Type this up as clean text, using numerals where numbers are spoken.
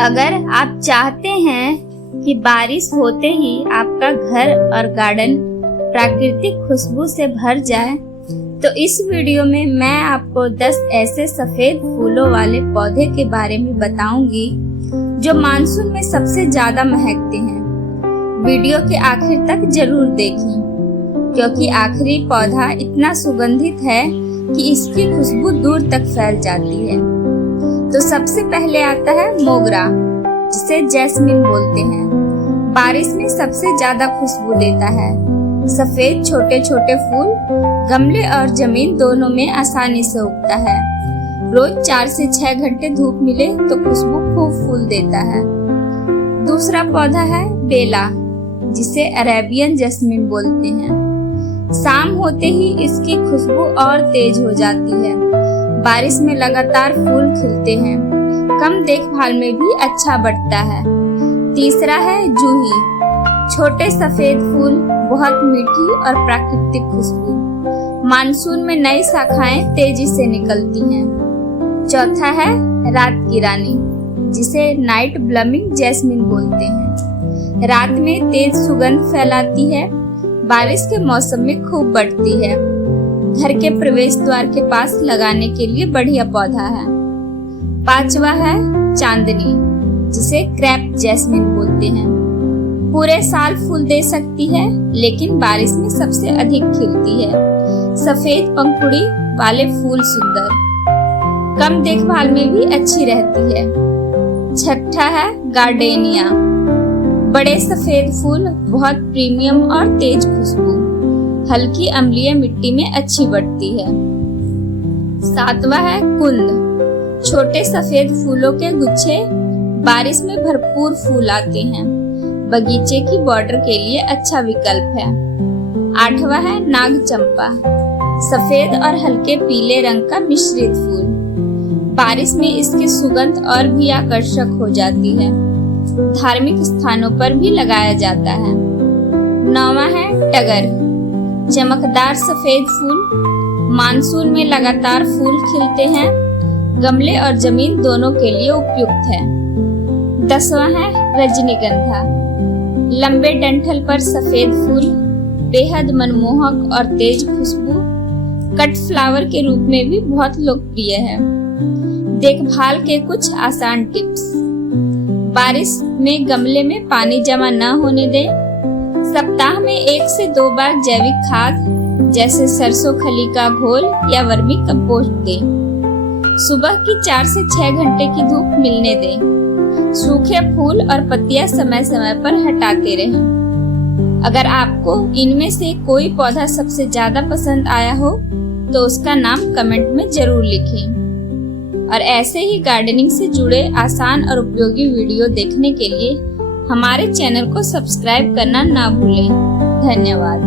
अगर आप चाहते हैं कि बारिश होते ही आपका घर और गार्डन प्राकृतिक खुशबू से भर जाए, तो इस वीडियो में मैं आपको 10 ऐसे सफेद फूलों वाले पौधे के बारे में बताऊंगी जो मानसून में सबसे ज्यादा महकते हैं। वीडियो के आखिर तक जरूर देखें, क्योंकि आखिरी पौधा इतना सुगंधित है कि इसकी खुशबू दूर तक फैल जाती है। तो सबसे पहले आता है मोगरा, जिसे जैस्मिन बोलते हैं। बारिश में सबसे ज्यादा खुशबू देता है। सफेद छोटे छोटे फूल गमले और जमीन दोनों में आसानी से उगता है। रोज 4 से 6 घंटे धूप मिले तो खुशबू खूब फूल देता है। दूसरा पौधा है बेला, जिसे अरेबियन जैस्मिन बोलते हैं। शाम होते ही इसकी खुशबू और तेज हो जाती है। बारिश में लगातार फूल खिलते हैं, कम देखभाल में भी अच्छा बढ़ता है। तीसरा है जूही, छोटे सफेद फूल, बहुत मीठी और प्राकृतिक खुशबू। मानसून में नई शाखाएं तेजी से निकलती हैं। चौथा है रात की रानी, जिसे नाइट ब्लूमिंग जैस्मिन बोलते हैं। रात में तेज सुगंध फैलाती है, बारिश के मौसम में खूब बढ़ती है। घर के प्रवेश द्वार के पास लगाने के लिए बढ़िया पौधा है। पांचवा है चांदनी, जिसे क्रैप जैस्मिन बोलते हैं। पूरे साल फूल दे सकती है, लेकिन बारिश में सबसे अधिक खिलती है। सफेद पंखुड़ी वाले फूल सुंदर, कम देखभाल में भी अच्छी रहती है। छठा है गार्डेनिया, बड़े सफेद फूल, बहुत प्रीमियम और तेज खुशबू, हल्की अम्लीय मिट्टी में अच्छी बढ़ती है। सातवां है कुंद, छोटे सफेद फूलों के गुच्छे, बारिश में भरपूर फूल आते हैं। बगीचे की बॉर्डर के लिए अच्छा विकल्प है। आठवां है नाग चंपा, सफेद और हल्के पीले रंग का मिश्रित फूल, बारिश में इसकी सुगंध और भी आकर्षक हो जाती है। धार्मिक स्थानों पर भी लगाया जाता है। नौवां है टगर, चमकदार सफेद फूल, मानसून में लगातार फूल खिलते हैं, गमले और जमीन दोनों के लिए उपयुक्त है। 10वां है रजनीगंधा, लंबे डंठल पर सफेद फूल, बेहद मनमोहक और तेज खुशबू, कट फ्लावर के रूप में भी बहुत लोकप्रिय है। देखभाल के कुछ आसान टिप्स। बारिश में गमले में पानी जमा न होने दें। सप्ताह में 1 से 2 बार जैविक खाद जैसे सरसों खली का घोल या वर्मी कंपोस्ट दें। सुबह की 4 से 6 घंटे की धूप मिलने दें। सूखे फूल और पत्तियां समय समय पर हटाते रहें। अगर आपको इनमें से कोई पौधा सबसे ज्यादा पसंद आया हो तो उसका नाम कमेंट में जरूर लिखें। और ऐसे ही गार्डनिंग से जुड़े आसान और उपयोगी वीडियो देखने के लिए हमारे चैनल को सब्सक्राइब करना ना भूलें। धन्यवाद।